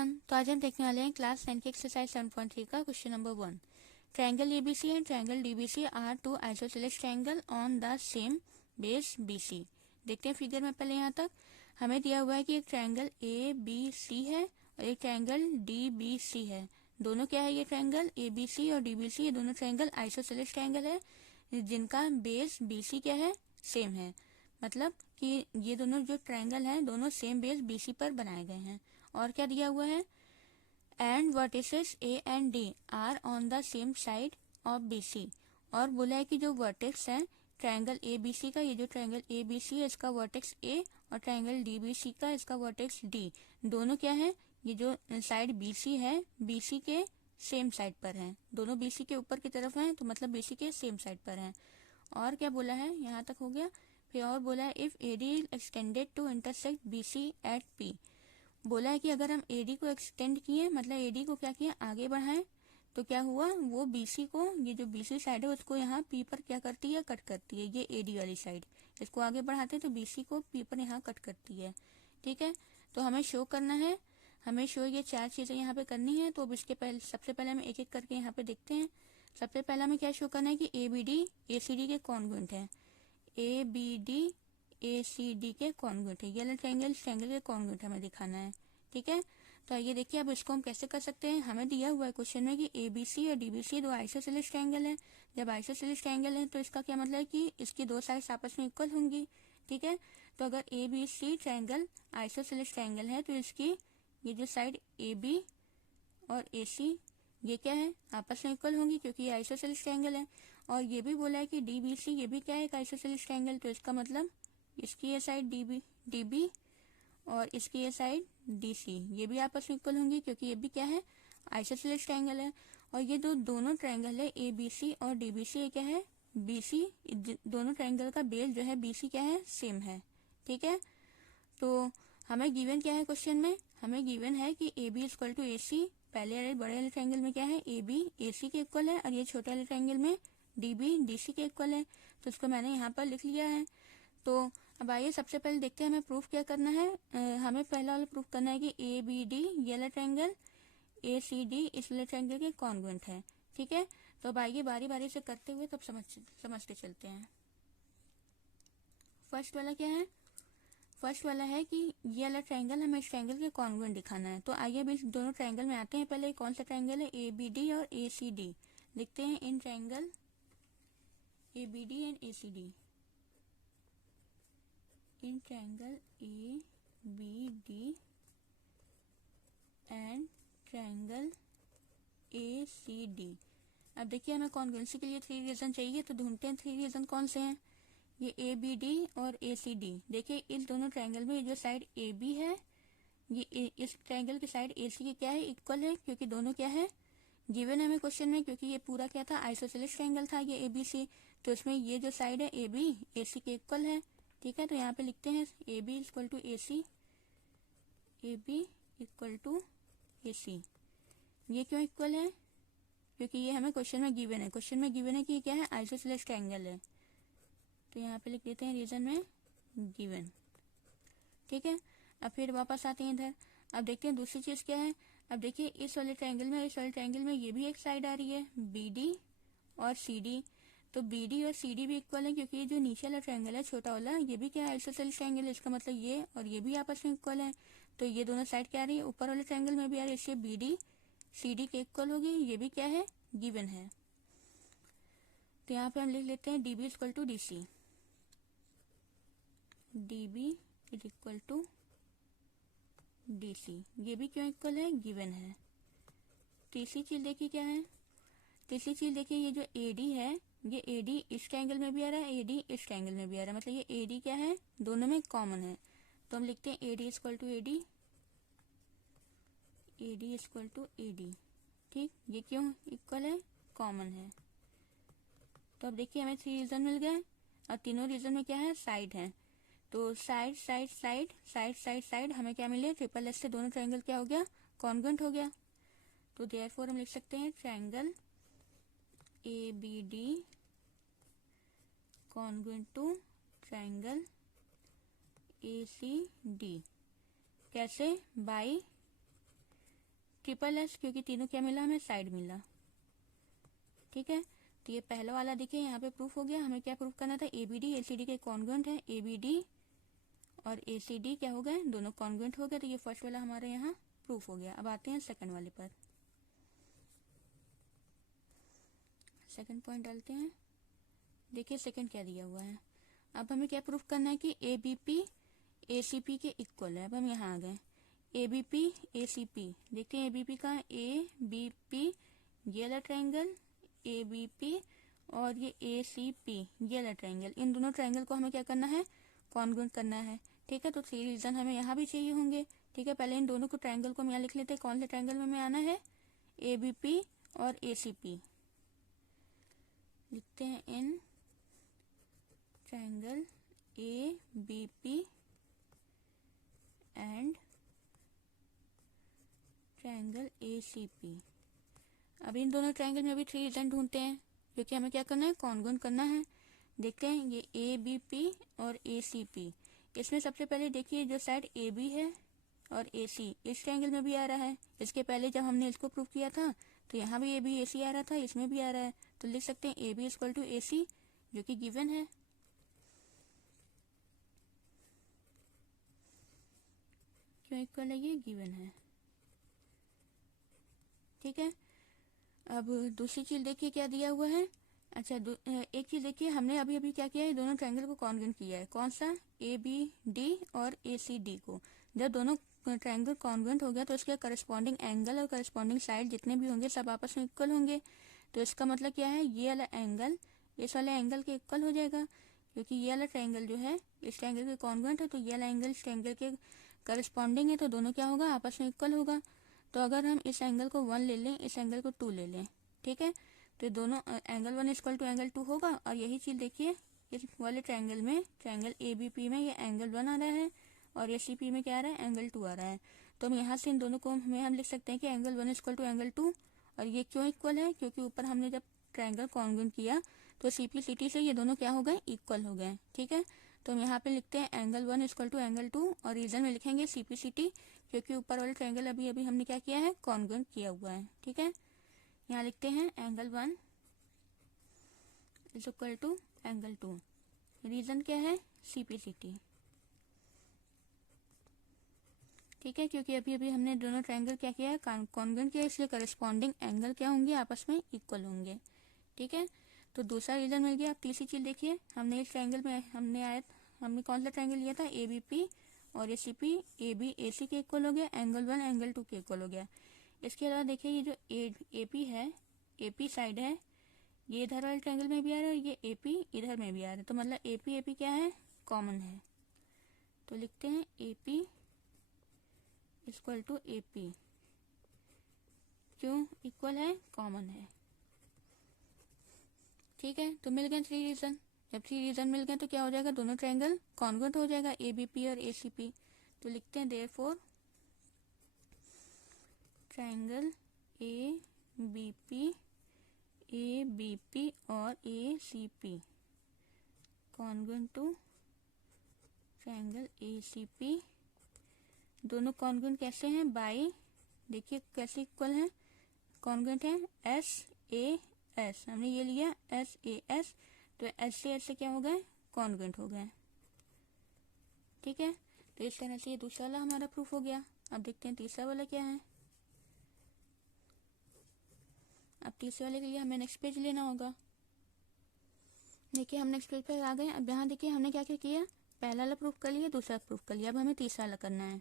Everyone, तो आज हम देखने वाले हैं क्लास 10 की एक्सरसाइज 7.3 का question number 1। Triangle ABC and triangle DBC are two isosceles triangle on the same base BC. देखते हैं फिगर में। पहले यहाँ तक हमें दिया हुआ है कि एक ट्रायंगल ए बी सी है और एक ट्रायंगल डी बी सी है। दोनों क्या है, ये ट्रायंगल ए बी सी और डी बी सी, ये दोनों ट्रायंगल आइसोसेलेस ट्रायंगल है जिनका बेस बीसी क्या है, सेम है। मतलब कि ये दोनों जो ट्रायंगल हैं दोनों सेम बेस बीसी पर बनाए गए हैं। और क्या दिया हुआ है, and vertices A and D R on the same side of BC. और बोला है कि जो वर्टेक्स है ट्रायंगल ए बी सी का, ये जो ट्रायंगल ए बी सी है इसका वर्टेक्स ए और ट्रायंगल डी बी सी का इसका वर्टेक्स डी, दोनों क्या है, ये जो साइड बीसी है बीसी के सेम साइड पर है। दोनों बीसी के ऊपर की तरफ हैं तो मतलब बीसी के सेम साइड पर हैं। और क्या बोला है, यहाँ तक हो गया। फिर और बोला है if AD extended to intersect BC at P. बोला है कि अगर हम एडी को एक्सटेंड किए, मतलब एडी को क्या किया, आगे बढ़ाएं, तो क्या हुआ, वो बीसी को, ये जो बीसी साइड है उसको यहाँ पी पर क्या करती है, कट करती है। ये एडी वाली साइड, इसको आगे बढ़ाते हैं तो बीसी को पी पर यहाँ कट करती है। ठीक है, तो हमें शो करना है, हमें शो ये चार चीजें यहाँ पे करनी है। तो अब इसके पहले सबसे पहले हम एक एक करके यहाँ पे देखते हैं। सबसे पहला हमें क्या शो करना है कि A B D A C D के कॉन्ग्रुएंट है। A B D A C D के कॉन्ग्रुएंट है, ये वाला ट्रायंगल ट्रायंगल के कॉन्ग्रुएंट हमें दिखाना है। ठीक है, तो आइए देखिए अब इसको हम कैसे कर सकते हैं। हमें दिया हुआ है क्वेश्चन में कि ए बी सी और डी बी सी दो आइसोसेलेस ट्रायंगल है। जब आइसोसेलेस ट्रायंगल है तो इसका क्या मतलब है कि इसकी दो साइड्स आपस में इक्वल होंगी। ठीक है, तो अगर A B C triangle isosceles triangle है तो इसकी ये जो साइड ए बी और ए सी ये क्या है, आपस में इक्वल होंगी क्योंकि ये आइसोसेलेस ट्रायंगल है। और ये भी बोला है कि डी बी सी ये भी क्या है, एक आइसोसेलेस ट्रायंगल, तो इसका मतलब इसकी ये साइड डी बी और इसकी ये साइड डी सी ये भी आपस में इक्वल होंगी क्योंकि ये भी क्या है, आइसोसेलेस ट्रायंगल है। और ये दोनों ट्रायंगल है ए बी सी और डी बी सी, ये क्या है, बी सी, दोनों ट्रायंगल का बेस जो है बी सी क्या है, सेम है। ठीक है, तो हमें गिवन क्या है क्वेश्चन में, हमें गिवन है कि A B equal to A सी। पहले वाले बड़े वाले ट्रायंगल में क्या है, ए बी ए सी के इक्वल है और ये छोटे वाले ट्रायंगल में डी बी डी सी के इक्वल है। तो इसको मैंने यहाँ पर लिख लिया है। तो अब आइए सबसे पहले देखते हैं हमें प्रूफ क्या करना है। हमें पहला वाला प्रूफ करना है कि ए बी डी ये वाला ट्रायंगल ए सी डी इस वाले ट्रायंगल के कॉन्ग्रुएंट है। ठीक है, तो अब आइए बारी बारी से करते हुए तब समझते चलते हैं। फर्स्ट वाला क्या है, फर्स्ट वाला है कि ये वाला ट्रायंगल हमें इस ट्रायंगल के कॉन्ग्रुएंट दिखाना है। तो आइए अभी इस दोनों ट्रायंगल में आते हैं। पहले कौन सा ट्रायंगल है, ए बी डी और ए सी डी। लिखते हैं in triangle A B D and A C D, in triangle A B D and triangle A C D. अब देखिए हमें कॉन्ग्रुएंसी के लिए थ्री रीजन चाहिए, तो ढूंढते हैं थ्री रीजन कौन से हैं। ये ए बी डी और ए सी डी, देखिए इस दोनों ट्रायंगल में जो साइड ए बी है ये इस ट्रायंगल की साइड ए सी की क्या है, इक्वल है, क्योंकि दोनों क्या है, गिवन है हमें क्वेश्चन में, क्योंकि ये पूरा क्या था, आइसोसेलेस ट्रायंगल था ये ए बी सी। तो इसमें ये जो साइड है ए बी ए सी के इक्वल है। ठीक है, तो यहाँ पे लिखते हैं A B equal to A C, A B equal to A C. ये क्यों इक्वल है, क्योंकि ये हमें क्वेश्चन में गिवन है। क्वेश्चन में गिवन है कि ये क्या है, आइसोसेलेस ट्रायंगल है। तो यहाँ पे लिख देते हैं रीजन में गिवन। ठीक है, अब फिर वापस आते हैं इधर। अब देखते हैं दूसरी चीज क्या है। अब देखिए इस वाले ट्रायंगल में इस वाले ट्रायंगल में ये भी एक साइड आ रही है बी डी और सी डी। तो बी डी और सी डी भी इक्वल है क्योंकि ये जो नीचे वाला ट्रायंगल है छोटा वाला, ये भी क्या है, आइसोसेलेस ट्रायंगल है। इसका मतलब ये और ये भी आपस में इक्वल है। तो ये दोनों साइड क्या आ रही है, ऊपर वाले ट्रायंगल में भी आ रही है, इसलिए बी डी सी डी के इक्वल होगी। ये भी क्या है, गिवन है। तो यहाँ पे हम लिख लेते हैं D B equal to D C, D B is equal to D C. ये भी क्यों इक्वल है, गिवन है। तीसरी चीज देखिए क्या है, तीसरी चीज देखिए ये जो ए डी है, ये ए डी इस ट्रायंगल में भी आ रहा है, ए डी इस ट्रायंगल में भी आ रहा है, मतलब ये ए डी क्या है, दोनों में कॉमन है। तो हम लिखते हैं A D equal to A D, A D equal to A D. ठीक, ये क्यों इक्वल है, कॉमन है। तो अब देखिए हमें थ्री रीजन मिल गए और तीनों रीजन में क्या है, साइड है। तो side side side side side side हमें क्या मिले, ट्रिपल एस से दोनों ट्रायंगल क्या हो गया, कॉन्ग्रुएंट हो गया। तो देयरफॉर हम लिख सकते हैं triangle A B D congruent to triangle A C D. कैसे, बाई ट्रिपल एस, क्योंकि तीनों क्या मिला हमें, साइड मिला। ठीक है, तो ये पहला वाला देखिए यहाँ पे प्रूफ हो गया। हमें क्या प्रूफ करना था, एबीडी एसीडी के कॉन्ग्रुएंट है, एबीडी और एसीडी क्या हो गए, दोनों कॉन्ग्रुएंट हो गए। तो ये फर्स्ट वाला हमारे यहाँ प्रूफ हो गया। अब आते हैं सेकंड वाले पर। सेकंड पॉइंट डालते हैं। देखिए सेकंड क्या दिया हुआ है। अब हमें क्या प्रूफ करना है कि एबीपी एसीपी के इक्वल है। अब हम यहाँ आ गए, एबीपी एसीपी देखते हैं। एबीपी का एबीपी ये वाला ट्रायंगल, एबीपी और ये एसीपी ये वाला ट्रायंगल, इन दोनों ट्रायंगल को हमें क्या करना है, कॉन्ग्रुएंट करना है। ठीक है, तो 3 रीजन हमें यहाँ भी चाहिए होंगे। ठीक है, पहले इन दोनों को ट्रायंगल को हम यहाँ लिख लेते हैं। कौन से ट्रायंगल में हमें आना है, एबीपी और एसीपी। लिखते हैं in triangle ABP and triangle ACP. अब इन दोनों ट्रायंगल में भी 3 रीजन ढूंढते हैं, क्योंकि हमें क्या करना है, कॉन्ग्रुएंट करना है। देखते हैं ये एबीपी और एसीपी। इसमें सबसे पहले देखिए जो साइड एबी है और एसी इस ट्रायंगल में भी आ रहा है। इसके पहले जब हमने इसको प्रूव किया था तो यहाँ भी एबी एसी आ रहा था, इसमें भी आ रहा है। तो लिख सकते हैं एबी इक्वल टू एसी, जो कि गिवन है। क्यों इक्वल है, ये गिवन है। ठीक है, अब दूसरी चीज देखिए क्या दिया हुआ है। अच्छा, एक चीज देखिए, हमने अभी अभी क्या किया है, दोनों ट्रायंगल को कॉन्ग्रुएंट किया है। कौन सा, ए बी डी और ए सी डी को। जब दोनों ट्रायंगल कॉन्ग्रुएंट हो गया तो इसके करस्पॉन्डिंग एंगल और करस्पॉन्डिंग साइड जितने भी होंगे सब आपस में इक्वल होंगे। तो इसका मतलब क्या है, ये वाला एंगल इस वाले एंगल के इक्वल हो जाएगा, क्योंकि ये वाला ट्रायंगल जो है इस ट्रायंगल के कॉन्ग्रुएंट है। तो ये वाला एंगल इस ट्रायंगल के करस्पॉन्डिंग है, तो दोनों क्या होगा, आपस में इक्वल होगा। तो अगर हम इस एंगल को 1 ले लें, इस एंगल को 2 ले लें, ठीक है, तो दोनों एंगल 1 इक्वल टू एंगल 2 होगा। और यही चीज देखिए इस वाले ट्रायंगल में, ट्रायंगल एबीपी में ये एंगल 1 आ रहा है और एसीपी में क्या आ रहा है, एंगल 2 आ रहा है। तो हम यहाँ से इन दोनों को हम लिख सकते हैं कि एंगल 1 इक्वल टू एंगल 2। और ये क्यों इक्वल है, क्योंकि ऊपर हमने जब ट्रायंगल कॉन्ग्रुएंट किया तो सीपी सीटी से ये दोनों क्या हो गए, इक्वल हो गए। ठीक है, तो हम यहाँ पे लिखते हैं एंगल 1 इक्वल टू एंगल 2 और रीजन में लिखेंगे सीपी सीटी, क्योंकि ऊपर वाले ट्रायंगल अभी अभी हमने क्या किया है, कॉन्ग्रुएंट किया हुआ है। ठीक है, यहाँ लिखते हैं angle 1 is equal to angle 2। Reason क्या है, सीपीसीटी। ठीक है, क्योंकि अभी अभी हमने दोनों ट्रायंगल क्या किया है, कॉन्ग्रुएंट किया, इसलिए करस्पॉन्डिंग एंगल क्या होंगे, आपस में इक्वल होंगे। ठीक है, तो दूसरा रीजन मिल गया। अब तीसरी चीज देखिए, हमने इस ट्रायंगल में हमने कौन सा ट्रायंगल लिया था, एबीपी और एसीपी, एबी एसी के इक्वल हो गया, एंगल 1 एंगल 2 के इक्वल हो गया। इसके अलावा देखिए ये जो एपी है, एपी साइड है, ये इधर वाले ट्रायंगल में भी आ रहा है और ये एपी इधर में भी आ रहा है। तो मतलब एपी एपी क्या है, कॉमन है। तो लिखते हैं एपी इक्वल टू एपी। क्यों इक्वल है, कॉमन है। ठीक है, तो मिल गए 3 रीजन। जब 3 रीजन मिल गए तो क्या हो जाएगा, दोनों ट्रायंगल कॉन्ग्रुएंट हो जाएगा, एबीपी और एसीपी। तो लिखते हैं देयरफॉर ट्रायंगल एबीपी और ACP congruent to triangle ACP. दोनों कॉन्ग्रुएंट कैसे हैं, बाई, देखिए कैसे इक्वल है, कॉन्ग्रुएंट है एस ए एस। हमने ये लिया एस ए एस, तो एस से क्या हो गए, कॉन्ग्रुएंट हो गए। ठीक है, तो इस तरह से ये दूसरा वाला हमारा प्रूफ हो गया। अब देखते हैं तीसरा वाला क्या है। अब तीसरे वाले के लिए हमें नेक्स्ट पेज लेना होगा। देखिए हम नेक्स्ट पेज पर आ गए। अब यहाँ देखिए हमने क्या क्या किया, पहला वाला प्रूफ कर लिया, दूसरा प्रूफ कर लिया। अब हमें तीसरा वाला करना है।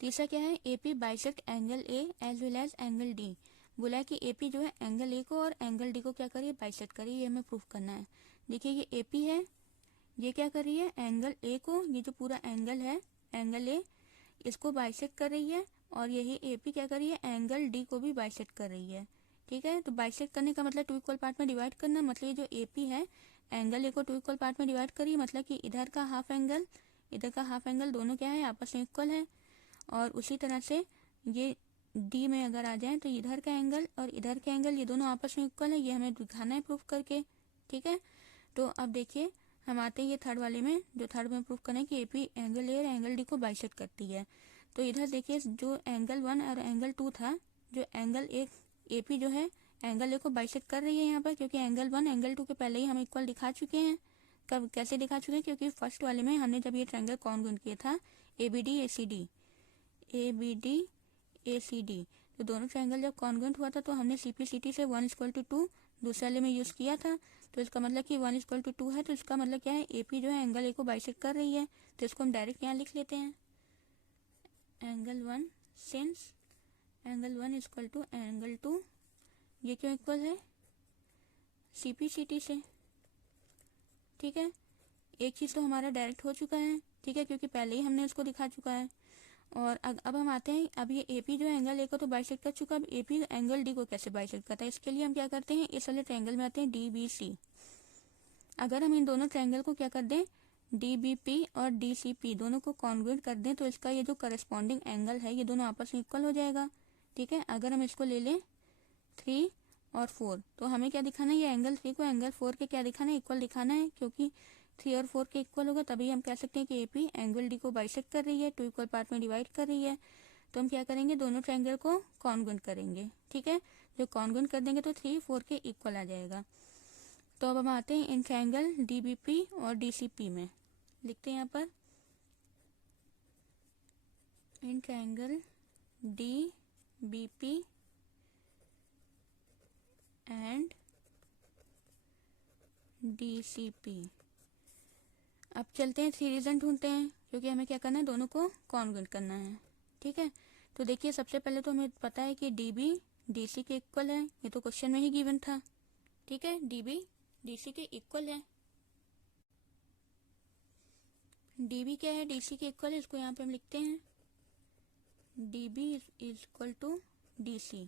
तीसरा क्या है, AP bisect angle A as well as angle D. बोला है कि एपी जो है एंगल ए को और एंगल डी को क्या करिए, बाइसेक्ट करिए। ये हमें प्रूफ करना है। देखिए ये एपी है, ये क्या कर रही है, एंगल ए को, ये जो पूरा एंगल है एंगल ए, इसको बाइसेक्ट कर रही है। और यही एपी क्या कर रही है, एंगल डी को भी बाइसेक्ट कर रही है। ठीक है, तो बाइसेक्ट करने का मतलब 2 इक्वल पार्ट में डिवाइड करना। मतलब ये जो एपी है एंगल ए को 2 इक्वल पार्ट में डिवाइड करिए, मतलब कि इधर का हाफ एंगल इधर का हाफ एंगल दोनों क्या है, आपस में इक्वल है। और उसी तरह से ये डी में अगर आ जाए तो इधर का एंगल और इधर का एंगल ये दोनों आपस में इक्वल है। ये हमें दिखाना है प्रूफ करके। ठीक है, तो अब देखिए हम आते हैं ये थर्ड वाले में, जो थर्ड में प्रूफ करें कि एपी एंगल ए और एंगल डी को बाइसेक्ट करती है। तो इधर देखिए जो एंगल 1 और एंगल 2 था, जो एंगल ए पी जो है एंगल ए को बाइसेक्ट कर रही है यहाँ पर, क्योंकि एंगल 1 एंगल 2 के पहले ही हम इक्वल दिखा चुके हैं। कब कैसे दिखा चुके हैं? क्योंकि फर्स्ट वाले में हमने जब ये ट्रायंगल कॉन्ग्रुएंट किया था A B D A C D, तो दोनों ट्रायंगल जब कॉन्ग्रुएंट हुआ था तो हमने CPCT से 1:2 दूसरे वाले में यूज किया था। तो इसका मतलब कि 1:2 है, तो इसका मतलब क्या है, AP जो है एंगल ए को बाइसेक्ट कर रही है। तो इसको हम डायरेक्ट यहाँ लिख लेते हैं, angle 1 since angle 1 equal to angle 2, ये क्यों इक्वल है? CPCT से। ठीक है, एक चीज़ तो हमारा डायरेक्ट हो चुका है, ठीक है, क्योंकि पहले ही हमने उसको दिखा चुका है। और अब हम आते हैं, अब ये AP जो एंगल ए को तो बाइसेक्ट कर चुका, अब AP एंगल डी को कैसे बाइसेक्ट करता है? इसके लिए हम क्या करते हैं, इस वाले ट्रायंगल में आते हैं DBC। अगर हम इन दोनों ट्रायंगल को क्या कर दें, DBP और DCP दोनों को कॉन्ग्रुएंट कर दें, तो इसका ये जो करस्पॉन्डिंग एंगल है ये दोनों आपस में इक्वल हो जाएगा। ठीक है, अगर हम इसको ले लें 3 और 4, तो हमें क्या दिखाना है, ये एंगल 3 को एंगल 4 के क्या दिखाना है, इक्वल दिखाना है। क्योंकि 3 और 4 के इक्वल होगा तभी हम कह सकते हैं कि AP एंगल डी को बाइसेक्ट कर रही है, 2 इक्वल पार्ट में डिवाइड कर रही है। तो हम क्या करेंगे, दोनों ट्रायंगल को कॉन्ग्रुएंट करेंगे। ठीक है, जो कॉन्ग्रुएंट कर देंगे तो 3 4 के इक्वल आ जाएगा। तो अब हम आते हैं इन ट्रायंगल DBP और DCP में, लिखते हैं यहाँ पर in triangle DBP and DCP। अब चलते हैं 3 रीजन ढूंढते हैं, क्योंकि हमें क्या करना है, दोनों को कॉन्ग्रुएंट करना है। ठीक है, तो देखिए सबसे पहले तो हमें पता है कि DB DC के इक्वल है, ये तो क्वेश्चन में ही गिवन था। ठीक है, DB DC के इक्वल है। DB क्या है, DC के इक्वल है, इसको यहाँ पे हम लिखते हैं DB is equal to DC।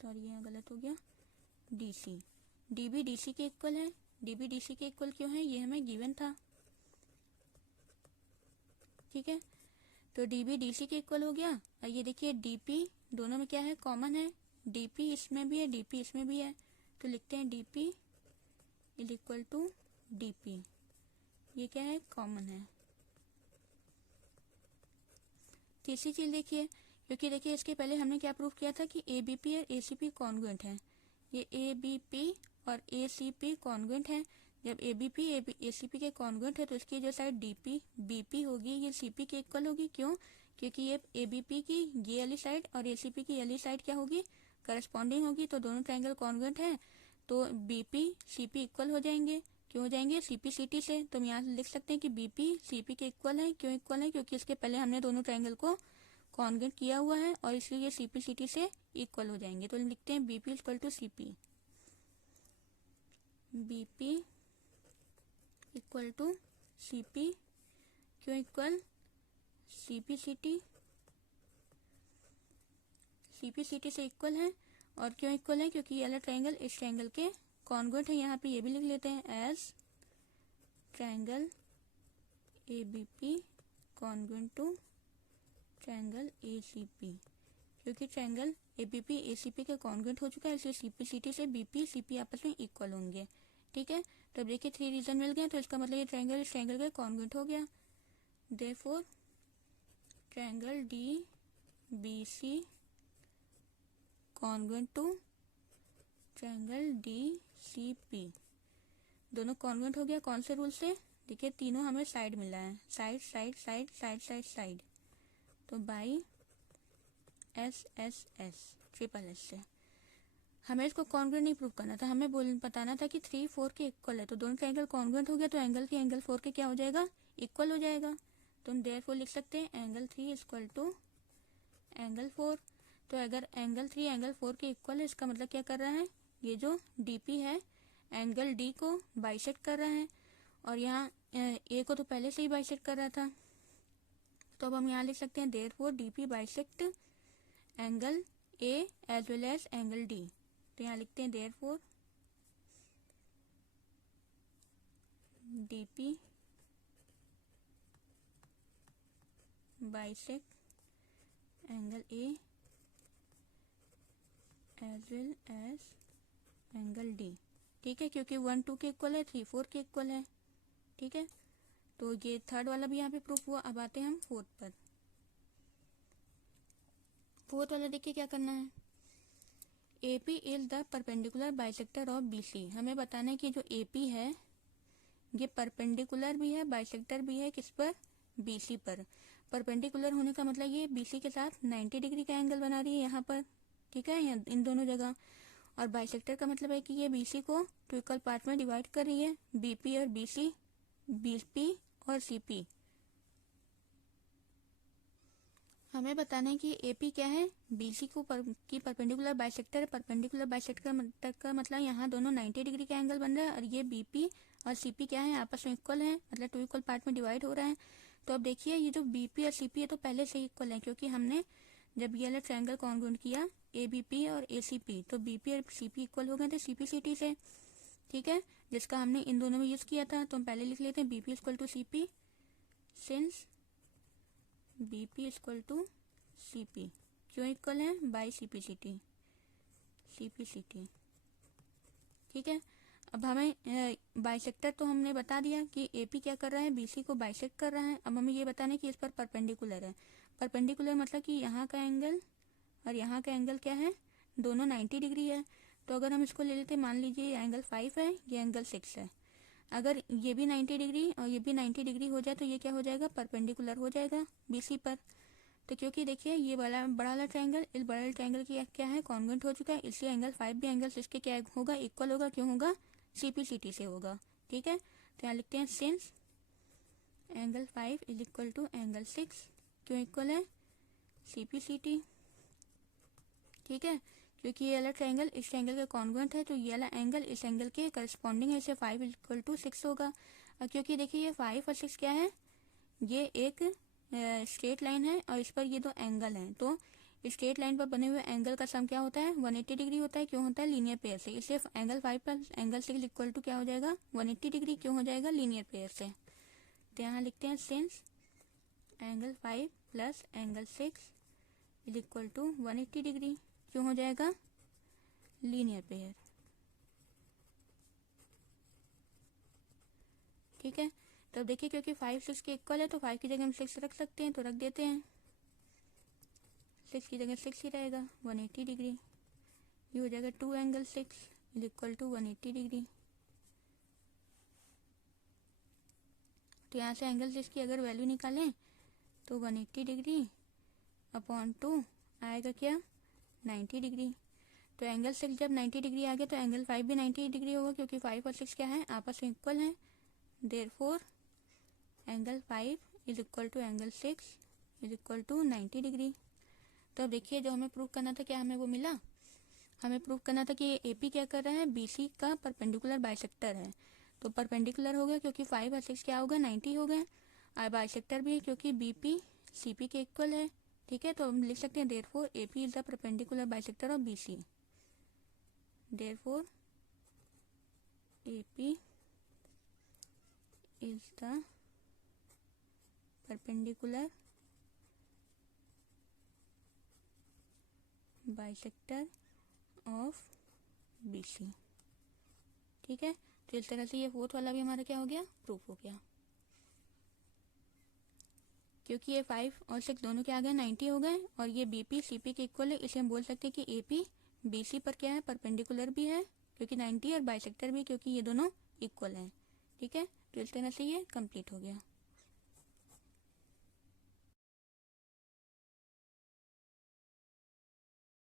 Sorry यहाँ गलत हो गया, DC। DB DC के इक्वल है। DB DC के इक्वल क्यों है, ये हमें गिवन था। ठीक है, तो DB DC के इक्वल हो गया। और ये देखिए DP दोनों में क्या है, कॉमन है, DP इसमें भी है DP इसमें भी है, तो लिखते हैं DP is equal to DP, ये क्या है, कॉमन है। तीसरी चीज देखिए, क्योंकि देखिए इसके पहले हमने क्या प्रूव किया था कि ABP और ACP कॉन्ग्रुएंट है। ये ABP और ACP कॉन्ग्रुएंट है। जब ABP ACP के कॉन्ग्रुएंट है तो इसकी जो साइड DP BP होगी ये CP के इक्वल होगी। क्यों? क्योंकि ये ABP की ये वाली साइड और ACP की ये वाली साइड क्या होगी, करस्पॉन्डिंग होगी। तो दोनों ट्रायंगल कॉन्ग्रुएंट है तो BP CP इक्वल हो जाएंगे। क्यों हो जाएंगे, CPCT से। तो हम यहाँ लिख सकते हैं कि BP CP के इक्वल है। क्यों इक्वल है, क्योंकि इसके पहले हमने दोनों ट्रायंगल को कॉन्ग्रुएंट किया हुआ है और इसलिए CPCT से इक्वल हो जाएंगे। तो लिखते हैं BP equal to CP, BP equal to CP। क्यों इक्वल, CPCT से इक्वल है। और क्यों इक्वल है, क्योंकि ये वाला ट्रायंगल इस ट्रायंगल के कॉन्ग्रुएंट है। यहाँ पे ये भी लिख लेते हैं as triangle ABP congruent to triangle ACP। क्योंकि ट्रायंगल ABP ACP के कॉन्ग्रुएंट हो चुका है इसलिए CPCT से BP CP आपस में इक्वल होंगे। ठीक है, तो अब देखिए 3 रीजन मिल गए, तो इसका मतलब ये ट्रायंगल इस ट्रायंगल के कॉन्ग्रुएंट हो गया। Therefore triangle DBC congruent to triangle DCP, दोनों कॉन्ग्रुएंट हो गया। कौन से रूल से, देखिए तीनों हमें साइड मिला है, side side side side side side, तो बाई SSS ट्रिपल S से। हमें इसको कॉन्ग्रुएंट नहीं प्रूव करना था, हमें बताना था कि 3 4 के इक्वल है। तो दोनों ट्रायंगल कॉन्ग्रुएंट हो गया तो एंगल 3 एंगल 4 के क्या हो जाएगा, इक्वल हो जाएगा। तो हम देयरफॉर लिख सकते हैं एंगल 3 इक्वल टू एंगल 4। तो अगर एंगल 3 एंगल 4 के इक्वल है इसका मतलब क्या कर रहा है, ये जो DP है एंगल D को बाइसेक्ट कर रहा है। और यहाँ A को तो पहले से ही बाइसेक्ट कर रहा था। तो अब हम यहाँ लिख सकते हैं therefore DP bisect angle A as well as angle D। तो यहाँ लिखते हैं therefore DP bisect angle A as well as angle D। ठीक है, क्योंकि 1 2 के इक्वल है, 3 4 के इक्वल है। ठीक है, तो ये थर्ड वाला भी यहाँ पे प्रूफ हुआ। अब आते हैं हम फोर्थ पर। फोर्थ वाला देखिए क्या करना है। AP is the perpendicular bisector of BC। हमें बताना है कि जो AP है ये परपेंडिकुलर भी है, बाइसेक्टर भी है, किस पर, BC पर। परपेंडिकुलर होने का मतलब ये BC के साथ 90 डिग्री का एंगल बना रही है यहाँ पर, ठीक है, यहाँ इन दोनों जगह। और बाइसेक्टर का मतलब है कि ये BC को टू इक्वल पार्ट में डिवाइड कर रही है, BP और BC, BP और CP। हमें बताना है कि AP क्या है, BC को की परपेंडिकुलर बाइसेक्टर है। परपेंडिकुलर बाइसेक्टर का मतलब यहाँ दोनों 90 डिग्री का एंगल बन रहा है, और ये BP और CP क्या है, आपस में इक्वल है, मतलब टू इक्वल पार्ट में डिवाइड हो रहा है। तो अब देखिए ये जो BP और CP है तो पहले से इक्वल है, क्योंकि हमने जब ये वाला ट्रायंगल कॉन्ग्रुएंट किया ABP और ACP तो BP और CP इक्वल हो गए थे CPCT से, ठीक है, जिसका हमने इन दोनों में यूज किया था। तो हम पहले लिख लेते हैं BP equal to CP since BP equal to CP। क्यों इक्वल है, बाई CPCT, ठीक है। अब हमें बाइसेक्टर तो हमने बता दिया कि AP क्या कर रहा है, BC को बाइसेक्ट कर रहा है। अब हमें ये बताना है कि इस पर परपेंडिकुलर है। परपेंडिकुलर मतलब कि यहाँ का एंगल और यहाँ का एंगल क्या है, दोनों 90 डिग्री है। तो अगर हम इसको ले लेते, मान लीजिए ये एंगल 5 है, ये एंगल 6 है। अगर ये भी 90 डिग्री और ये भी 90 डिग्री हो जाए तो ये क्या हो जाएगा, परपेंडिकुलर हो जाएगा BC पर। तो क्योंकि देखिए ये बड़ा वाला ट्रायंगल इस बड़ा वाले ट्रायंगल की क्या है, कॉन्ग्रुएंट हो चुका है, इसलिए एंगल 5 भी एंगल 6 के क्या होगा, इक्वल होगा। क्यों होगा, CPCT से होगा, ठीक है। तो यहाँ लिखते हैं since angle 5 is equal to angle 6। क्यों इक्वल है, CPCT, ठीक है, क्योंकि ये वाला ट्रायंगल इस ट्रायंगल का कॉन्ग्रुएंट है, तो ये वाला एंगल इस एंगल के करस्पॉन्डिंग है, इसे 5 इक्वल टू 6 होगा। और क्योंकि देखिए ये 5 और 6 क्या है, ये एक स्ट्रेट लाइन है और इस पर ये दो एंगल हैं। तो स्ट्रेट लाइन पर बने हुए एंगल का सम क्या होता है, 180 डिग्री होता है। क्यों होता है, लीनियर पेयर से। इसलिए angle 5 plus angle 6 equal to क्या हो जाएगा, 180 डिग्री। क्यों हो जाएगा, लीनियर पेयर से। तो यहाँ लिखते हैं since angle 5 plus angle 6 is equal to 180 degree. क्यों हो जाएगा, लीनियर पेयर, ठीक है। तो देखिए क्योंकि 5 6 के इक्वल है तो 5 की जगह हम 6 रख सकते हैं, तो रख देते हैं। 6 की जगह 6 ही रहेगा, 180 डिग्री। ये हो जाएगा 2 angle 6 is equal to 180 degree. तो यहाँ से एंगल 6 की अगर वैल्यू निकालें तो 180 डिग्री अपॉन 2 आएगा क्या, 90 डिग्री। तो एंगल 6 जब 90 डिग्री आ गया तो एंगल 5 भी 90 डिग्री होगा, क्योंकि 5 और 6 क्या है, आपस में इक्वल है। Therefore angle 5 is equal to angle 6 is equal to 90 degree. तो अब देखिए जो हमें प्रूव करना था क्या हमें वो मिला। हमें प्रूव करना था कि AP क्या कर रहा है, BC का परपेंडिकुलर बाइसेक्टर है। तो परपेंडिकुलर हो गया क्योंकि 5 और 6 क्या हो गया, 90 हो गए। और बाइसेक्टर भी है क्योंकि BP CP के इक्वल है, ठीक है। तो हम लिख सकते हैं therefore AP is the perpendicular bisector of BC। Therefore AP is the perpendicular bisector of BC, ठीक है। तो इस तरह से ये फोर्थ वाला भी हमारा क्या हो गया, प्रूफ हो गया। क्योंकि ये 5 और 6 दोनों के आ गए 90 हो गए और ये BP CP के इक्वल है, इसे हम बोल सकते हैं कि AP BC पर क्या है, परपेंडिकुलर भी है क्योंकि 90 और बाइसेक्टर भी क्योंकि ये दोनों इक्वल हैं, ठीक है। तो इस तरह से ये कंप्लीट हो गया।